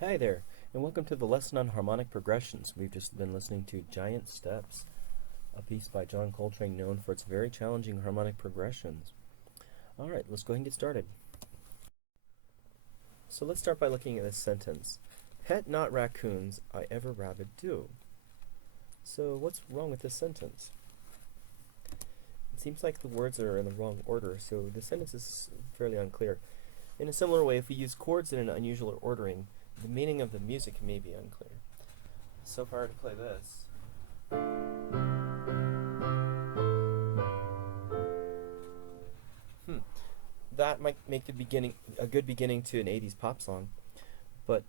Hi there, and welcome to the lesson on harmonic progressions. We've just been listening to Giant Steps, a piece by John Coltrane known for its very challenging harmonic progressions. Alright, let's go ahead and get started. So let's start by looking at this sentence. Pet not raccoons, I ever rabid do. So what's wrong with this sentence? It seems like the words are in the wrong order, so the sentence is fairly unclear. In a similar way, if we use chords in an unusual ordering, the meaning of the music may be unclear. So if I were to play this, that might make the beginning a good beginning to an 80s pop song, but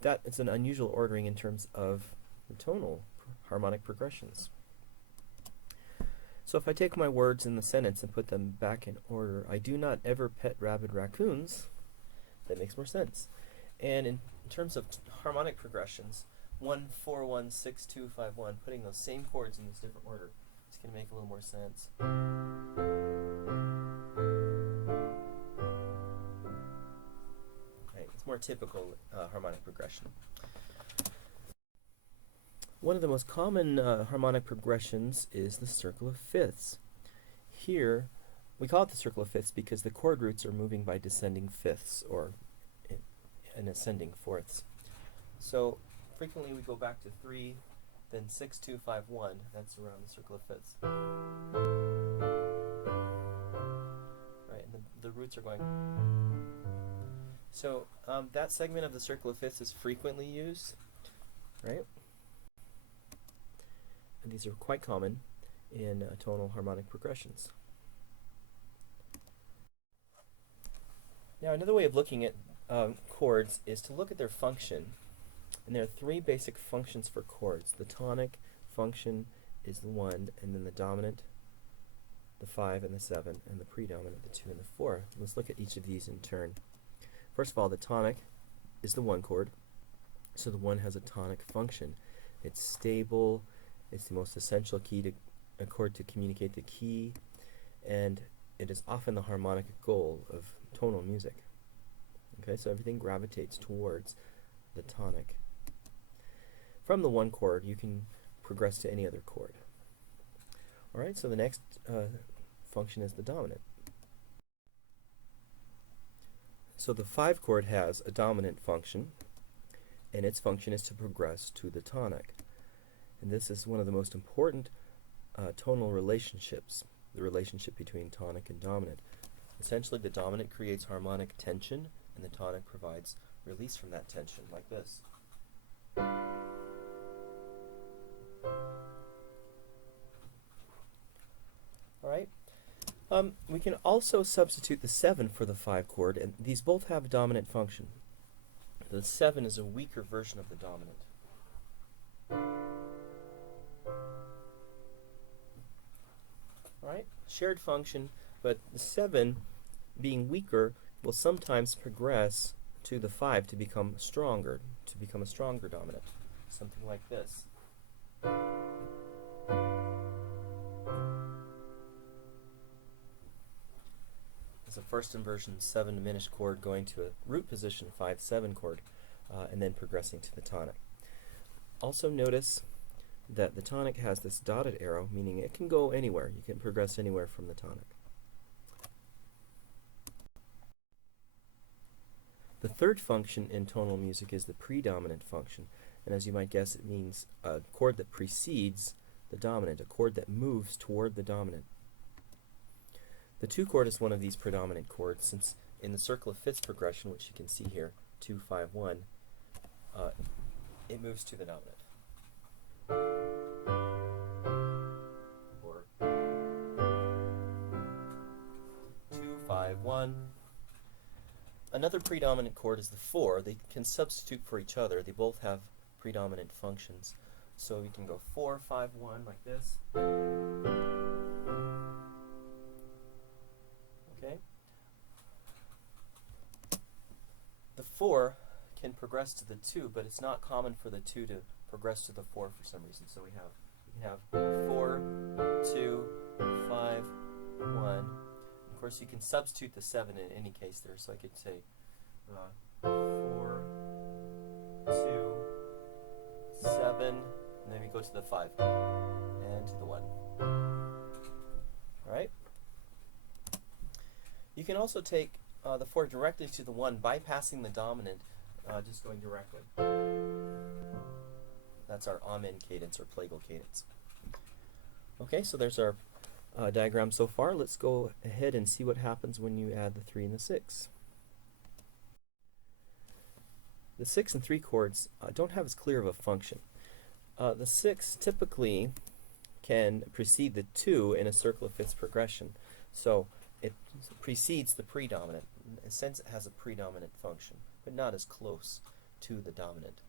that is an unusual ordering in terms of the tonal harmonic progressions. So if I take my words in the sentence and put them back in order, I do not ever pet rabid raccoons, that makes more sense. And in terms of harmonic progressions, 1, 4, 1, 6, 2, 5, 1, putting those same chords in this different order, it's going to make a little more sense. Okay, it's more typical harmonic progression. One of the most common harmonic progressions is the circle of fifths. Here, we call it the circle of fifths because the chord roots are moving by descending fifths, or and ascending fourths. So frequently we go back to 3, then 6, 2, 5, 1. That's around the circle of fifths. Right, and the roots are going. So that segment of the circle of fifths is frequently used, right? And these are quite common in tonal harmonic progressions. Now another way of looking at chords is to look at their function. And there are 3 basic functions for chords. The tonic function is the 1, and then the dominant, the 5 and the 7, and the predominant, the 2 and the 4. Let's look at each of these in turn. First of all, the tonic is the 1 chord. So the 1 has a tonic function. It's stable, it's the most essential key to a chord to communicate the key, and it is often the harmonic goal of tonal music. Okay, so everything gravitates towards the tonic. From the 1 chord, you can progress to any other chord. Alright, so the next function is the dominant. So the 5 chord has a dominant function, and its function is to progress to the tonic. And this is one of the most important tonal relationships, the relationship between tonic and dominant. Essentially, the dominant creates harmonic tension, and the tonic provides release from that tension, like this. Alright, we can also substitute the 7 for the 5 chord, and these both have a dominant function. The 7 is a weaker version of the dominant. Alright, shared function, but the 7 being weaker will sometimes progress to the 5 to become stronger, to become a stronger dominant. Something like this. It's a first inversion 7 diminished chord going to a root position 5-7 chord, and then progressing to the tonic. Also notice that the tonic has this dotted arrow, meaning it can go anywhere. You can progress anywhere from the tonic. The third function in tonal music is the predominant function, and as you might guess, it means a chord that precedes the dominant, a chord that moves toward the dominant. The 2 chord is one of these predominant chords, since in the circle of fifths progression, which you can see here, 2, 5, 1, it moves to the dominant. Or 2, 5, 1. Another predominant chord is the 4. They can substitute for each other. They both have predominant functions. So we can go 4, 5, 1 like this. Okay. The 4 can progress to the 2, but it's not common for the 2 to progress to the 4 for some reason. So we have 4, 2, 5, 1. Of course, you can substitute the 7 in any case there, so I could say 4, 7, and then we go to the 5, and to the 1. Alright? You can also take the 4 directly to the 1, bypassing the dominant, just going directly. That's our amen cadence, or plagal cadence. Okay, so there's our diagram so far. Let's go ahead and see what happens when you add the 3 and the 6. The 6 and 3 chords don't have as clear of a function. The 6 typically can precede the 2 in a circle of fifths progression. So it precedes the predominant. In a sense, it has a predominant function, but not as close to the dominant.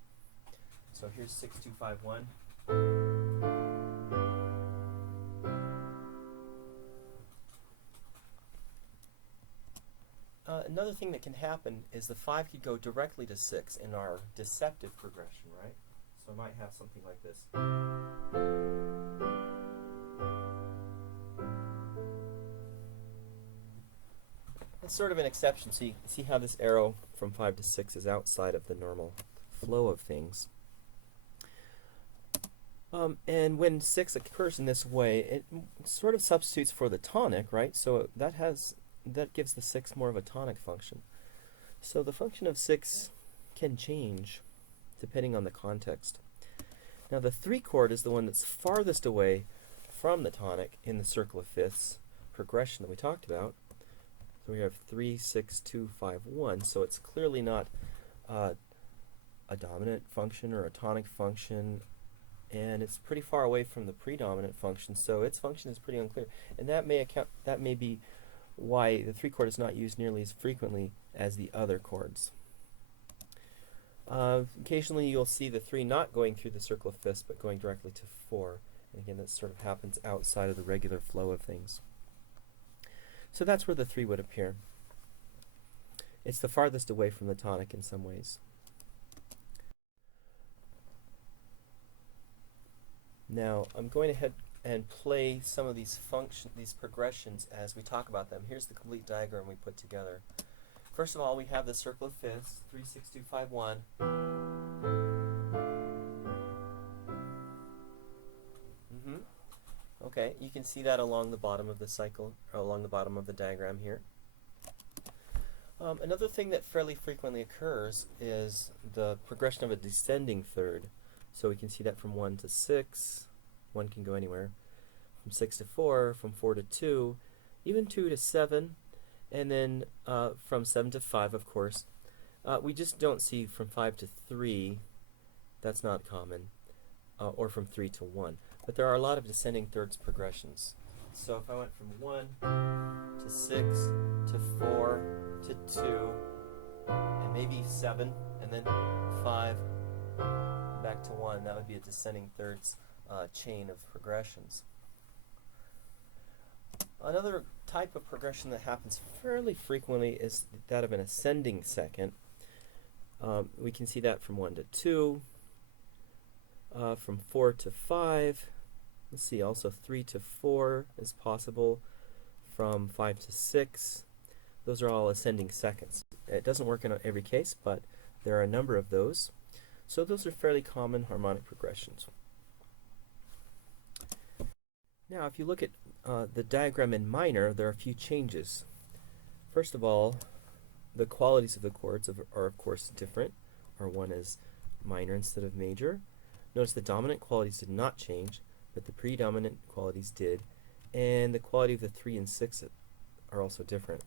So here's 6, 2, 5, 1. Another thing that can happen is the 5 could go directly to 6 in our deceptive progression, right? So I might have something like this. That's sort of an exception. See how this arrow from 5 to 6 is outside of the normal flow of things. And when 6 occurs in this way, it sort of substitutes for the tonic, right? So that gives the 6 more of a tonic function. So the function of 6 can change depending on the context. Now the 3 chord is the one that's farthest away from the tonic in the circle of fifths progression that we talked about. So we have 3, 6, 2, 5, 1. So it's clearly not a dominant function or a tonic function, and it's pretty far away from the predominant function, so its function is pretty unclear. And that may be why the 3 chord is not used nearly as frequently as the other chords. Occasionally you'll see the 3 not going through the circle of fifths, but going directly to 4. And again, that sort of happens outside of the regular flow of things. So that's where the 3 would appear. It's the farthest away from the tonic in some ways. Now I'm going ahead and play some of these progressions as we talk about them. Here's the complete diagram we put together. First of all, we have the circle of fifths, 3, 6, 2, 5, 1. Okay, you can see that along the bottom of the cycle, or along the bottom of the diagram here. Another thing that fairly frequently occurs is the progression of a descending third. So we can see that from 1 to 6. 1 can go anywhere. From 6 to 4, from 4 to 2, even 2 to 7, and then from 7 to 5, of course. We just don't see from 5 to 3. That's not common. Or from 3 to 1. But there are a lot of descending thirds progressions. So if I went from 1 to 6 to 4 to 2, and maybe 7, and then 5, back to 1, that would be a descending thirds chain of progressions. Another type of progression that happens fairly frequently is that of an ascending second. We can see that from 1 to 2, from 4 to 5. Let's see, also 3 to 4 is possible, from 5 to 6. Those are all ascending seconds. It doesn't work in every case, but there are a number of those. So those are fairly common harmonic progressions. Now, if you look at the diagram in minor, there are a few changes. First of all, the qualities of the chords are of course different. Our 1 is minor instead of major. Notice the dominant qualities did not change, but the predominant qualities did, and the quality of the 3 and 6 are also different.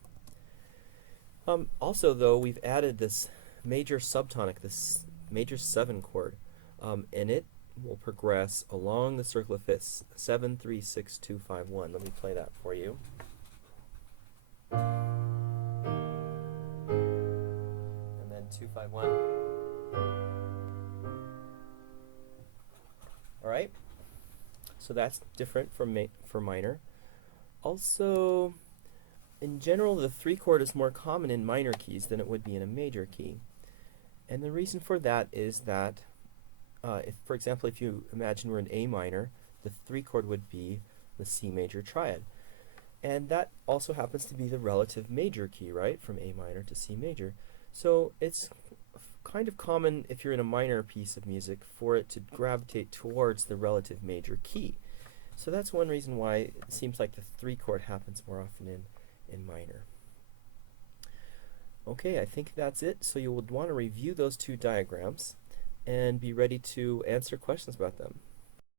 Also, though, we've added this major subtonic, this major 7 chord, and it will progress along the circle of fifths, 7, 3, 6, 2, 5, 1. Let me play that for you. And then 2, 5, 1. All right. So that's different from for minor. Also, in general, the 3 chord is more common in minor keys than it would be in a major key. And the reason for that is that, if, for example, if you imagine we're in A minor, the 3 chord would be the C major triad. And that also happens to be the relative major key, right, from A minor to C major. So it's kind of common if you're in a minor piece of music for it to gravitate towards the relative major key. So that's one reason why it seems like the 3 chord happens more often in minor. Okay, I think that's it. So you would want to review those 2 diagrams and be ready to answer questions about them.